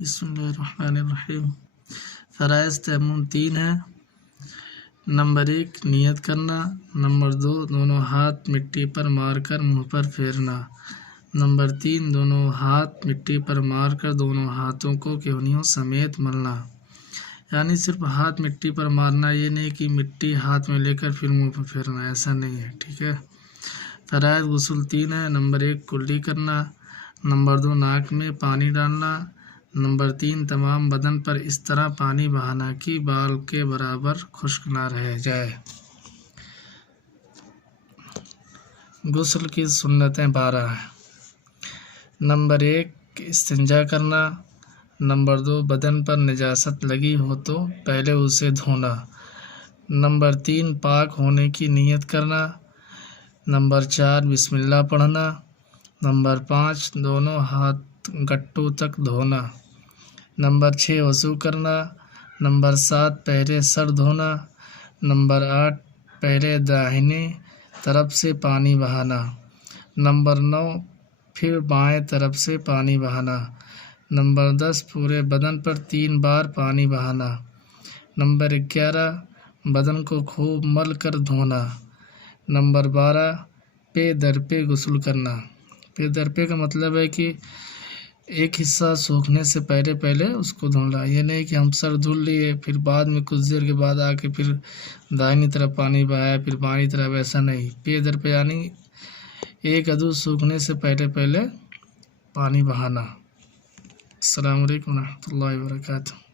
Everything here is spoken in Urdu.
بسم اللہ الرحمن الرحیم۔ فرائض تیمم 3 ہیں۔ نمبر 1 نیت کرنا، نمبر 2 دونوں ہاتھ مٹی پر مار کر منہ پر پھیرنا، نمبر 3 دونوں ہاتھ مٹی پر مار کر دونوں ہاتھوں کو کہنیوں سمیت ملنا، یعنی صرف ہاتھ مٹی پر مارنا، یہ نہیں کہ مٹی ہاتھ میں لے کر پھر منہ پر پھیرنا، ایسا نہیں ہے، ٹھیک ہے۔ فرائض غسل 3 ہے۔ نمبر 1 کلی کرنا، نمبر 2 ناک میں پانی ڈالنا، نمبر 3 تمام بدن پر اس طرح پانی بہانا کہ بال کے برابر خشک نہ رہ جائے۔ غسل کی سنتیں 12 ہیں۔ نمبر 1 استنجا کرنا، نمبر 2 بدن پر نجاست لگی ہو تو پہلے اسے دھونا، نمبر 3 پاک ہونے کی نیت کرنا، نمبر 4 بسم اللہ پڑھنا، نمبر 5 دونوں ہاتھ گٹوں تک دھونا، نمبر 6 وضو کرنا، نمبر 7 پہلے سر دھونا، نمبر 8 پہلے داہنی طرف سے پانی بہانا، نمبر 9 پھر بائیں طرف سے پانی بہانا، نمبر 10 پورے بدن پر 3 بار پانی بہانا، نمبر 11 بدن کو خوب مل کر دھونا، نمبر 12 پے در پے غسل کرنا۔ پے در پے کا مطلب ہے کہ ایک حصہ سوکھنے سے پہلے اس کو دھونا، یہ نہیں کہ ہم سر دھل لیے پھر بعد میں کچھ دیر کے بعد آ کے پھر دائنی طرف پانی بہایا پھر بائیں طرف، ایسا نہیں۔ پے در پے یعنی ایک عضو سوکھنے سے پہلے پانی بہانا۔ السلام علیکم ورحمۃ اللہ وبرکاتہ۔